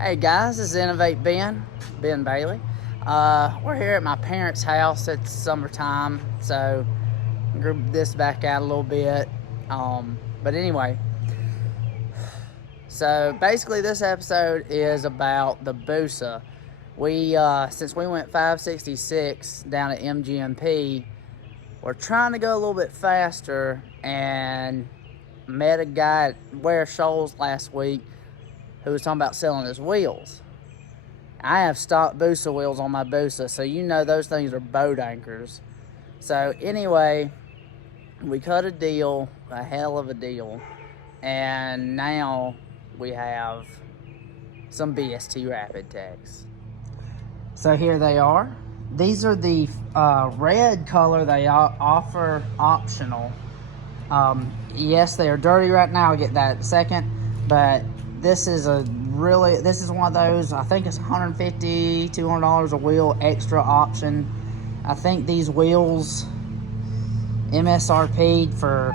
Hey guys, this is Innovate Ben Bailey. We're here at my parents' house. It's summertime, so group this back out a little bit. But anyway, so basically this episode is about the Busa. Since we went 566 down at MGMP, we're trying to go a little bit faster and met a guy at Ware Shoals last week who was talking about selling his wheels. I have stock Busa wheels on my Busa, so you know those things are boat anchors. So anyway, we cut a deal, a hell of a deal, and now we have some BST Rapid Tek's. So here they are. These are the red color they offer optional. Yes, they are dirty right now. I'll get that in a second, but this is one of those, I think it's $150, $200 a wheel extra option. I think these wheels MSRP'd for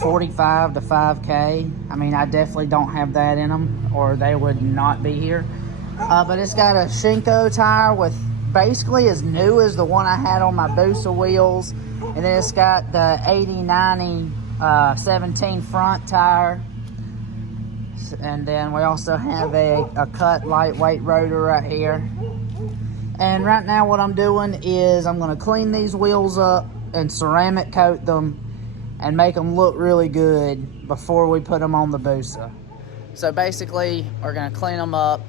45 to 5K. I mean, I definitely don't have that in them or they would not be here. But it's got a Shinko tire with basically as new as the one I had on my Busa wheels. And then it's got the 80-90 17 front tire. And then we also have a cut lightweight rotor right here. And right now what I'm doing is I'm going to clean these wheels up and ceramic coat them and make them look really good before we put them on the Busa. So basically we're going to clean them up,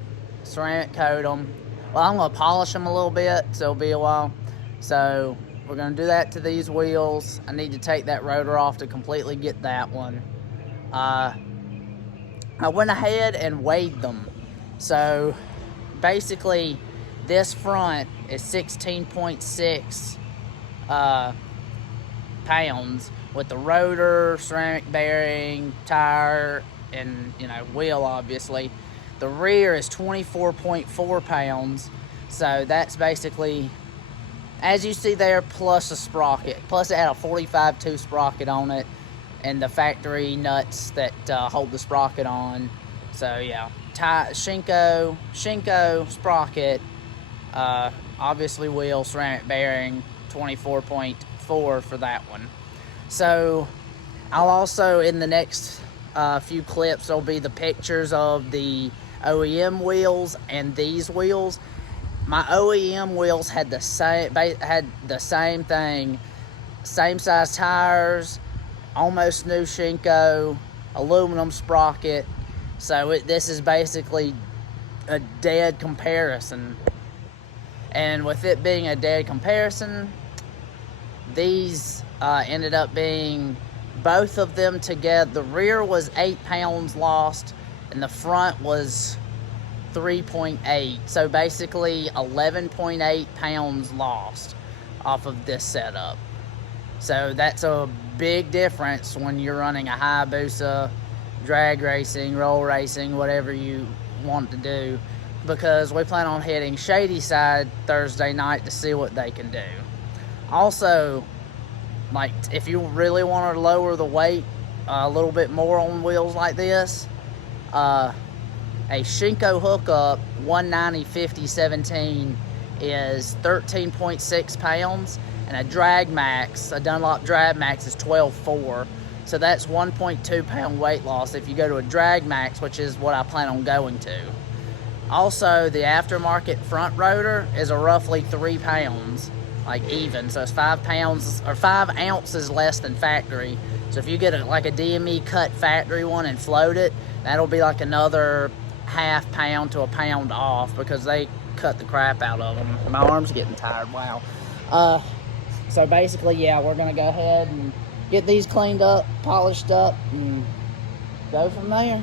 ceramic coat them. Well, I'm going to polish them a little bit, so it'll be a while. So we're going to do that to these wheels. I need to take that rotor off to completely get that one. I went ahead and weighed them. So basically this front is 16.6 pounds with the rotor, ceramic bearing, tire, and wheel obviously. The rear is 24.4 pounds. So that's basically, as you see there, plus a sprocket. Plus it had a 45-2 sprocket on it and the factory nuts that hold the sprocket on. So yeah, Shinko sprocket, obviously wheel, ceramic bearing, 24.4 for that one. So I'll also, in the next few clips, there'll be the pictures of the OEM wheels and these wheels. My OEM wheels had the same thing, same size tires, almost new Shinko, aluminum sprocket. So this is basically a dead comparison. And with it being a dead comparison, these ended up being, both of them together, the rear was 8 pounds lost and the front was 3.8. So basically 11.8 pounds lost off of this setup. So that's a big difference when you're running a Hayabusa, drag racing, roll racing, whatever you want to do, because we plan on hitting Shady Side Thursday night to see what they can do. Also, like, if you really want to lower the weight a little bit more on wheels like this, a Shinko hookup 190/50/17 is 13.6 pounds, and a Drag Max, a Dunlop Drag Max, is 12.4. So that's 1.2 pound weight loss if you go to a Drag Max, which is what I plan on going to. Also, the aftermarket front rotor is a roughly 3 pounds, like even. So it's 5 pounds or 5 ounces less than factory. So if you get like a DME cut factory one and float it, that'll be like another ½ pound to a pound off, because they cut the crap out of them. My arm's getting tired, wow. So basically, yeah, we're gonna go ahead and get these cleaned up, polished up, and go from there.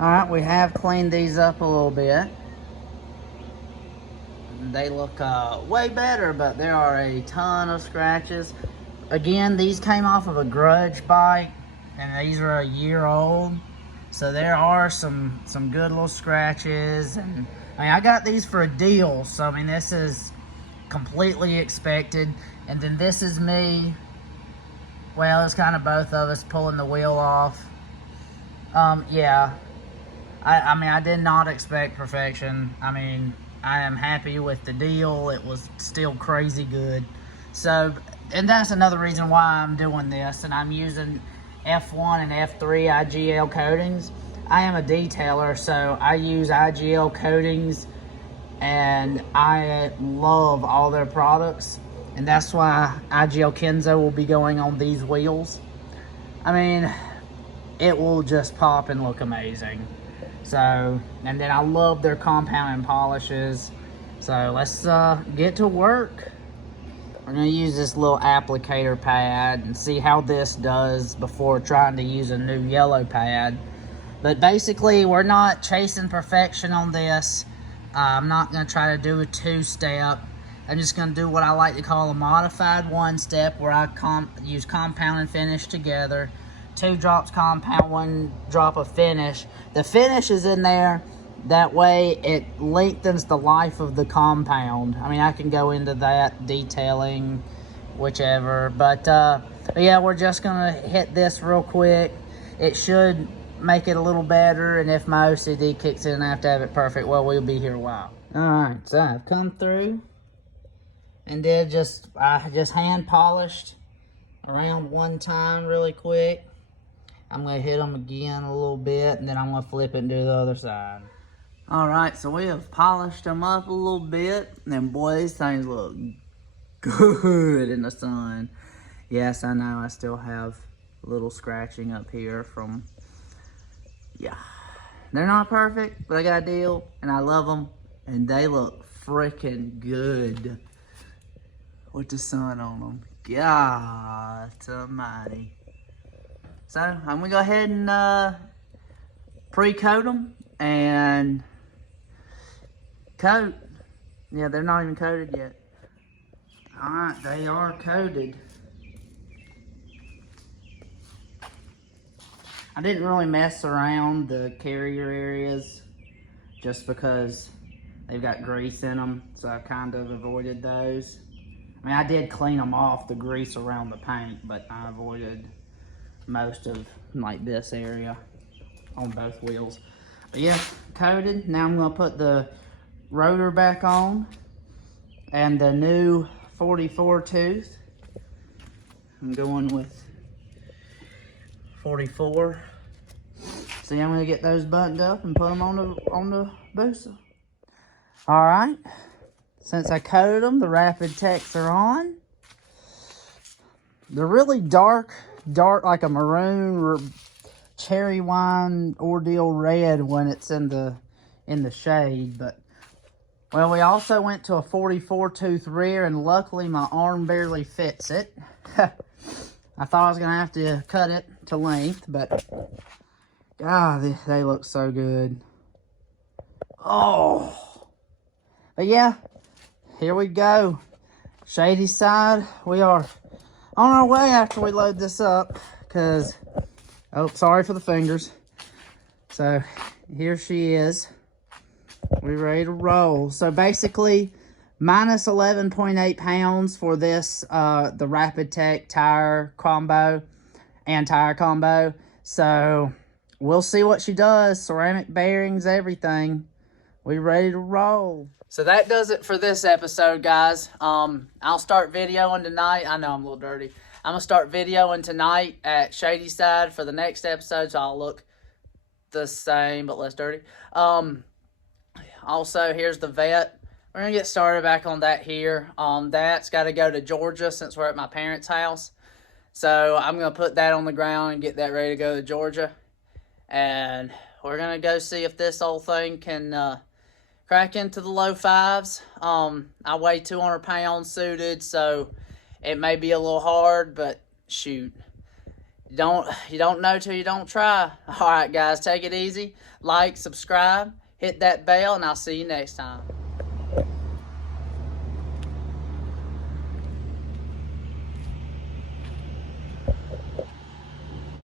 Alright, we have cleaned these up a little bit. They look way better, but there are a ton of scratches. Again, these came off of a grudge bike, and these are a year old. So there are some good little scratches, and I mean, I got these for a deal. So I mean, this is completely expected. And then this is me. Well, it's kind of both of us pulling the wheel off. Yeah. I mean, I did not expect perfection. I mean, I am happy with the deal. It was still crazy good. So, and that's another reason why I'm doing this. And I'm using F1 and F3 IGL coatings. I am a detailer, so I use IGL coatings, and I love all their products. And that's why IGL Kenzo will be going on these wheels. I mean, it will just pop and look amazing. So, and then I love their compound and polishes. So let's get to work. We're gonna use this little applicator pad and see how this does before trying to use a new yellow pad. But basically, we're not chasing perfection on this. I'm not gonna try to do a two-step. I'm just gonna do what I like to call a modified one-step, where I use compound and finish together. 2 drops compound, 1 drop of finish. The finish is in there, that way it lengthens the life of the compound. I mean, I can go into that, detailing, whichever. But yeah, we're just gonna hit this real quick. It should make it a little better, and if my OCD kicks in and I have to have it perfect, well, we'll be here a while. Alright, so I've come through and I just hand polished around one time really quick. I'm going to hit them again a little bit, and then I'm going to flip it and do the other side. Alright, so we have polished them up a little bit, and boy, these things look good in the sun. Yes, I know I still have a little scratching up here from, yeah. They're not perfect, but I got a deal, and I love them, and they look freaking good with the sun on them. God almighty. So I'm gonna go ahead and pre-coat them and coat. Yeah, they're not even coated yet. All right, they are coated. I didn't really mess around the carrier areas just because they've got grease in them, so I kind of avoided those. I mean, I did clean them off, the grease around the paint, but I avoided most of like this area on both wheels. But yeah, coated. Now I'm gonna put the rotor back on and the new 44 tooth. I'm going with 44. So yeah, I'm gonna get those buttoned up and put them on the Busa. All right. Since I coated them, the Rapid Tek's are on. They're really dark, like a maroon or cherry wine ordeal red when it's in the shade. But well, we also went to a 44 tooth rear, and luckily my arm barely fits it. I thought I was gonna have to cut it to length, but God, they look so good. Oh, but yeah, here we go. Shady side, we are on our way after we load this up, because, oh, sorry for the fingers. So here she is. We're ready to roll. So basically, minus 11.8 pounds for this, the Rapid Tek tire combo and tire combo. So we'll see what she does. Ceramic bearings, everything. We ready to roll. So that does it for this episode, guys. I'll start videoing tonight. I know I'm a little dirty. I'm going to start videoing tonight at Shady Side for the next episode, so I'll look the same but less dirty. Also, here's the vet. We're going to get started back on that here. That's got to go to Georgia since we're at my parents' house. So I'm going to put that on the ground and get that ready to go to Georgia. And we're going to go see if this old thing can crack into the low fives. I weigh 200 pounds suited, so it may be a little hard, but shoot. You don't know till you don't try. All right, guys, take it easy. Like, subscribe, hit that bell, and I'll see you next time.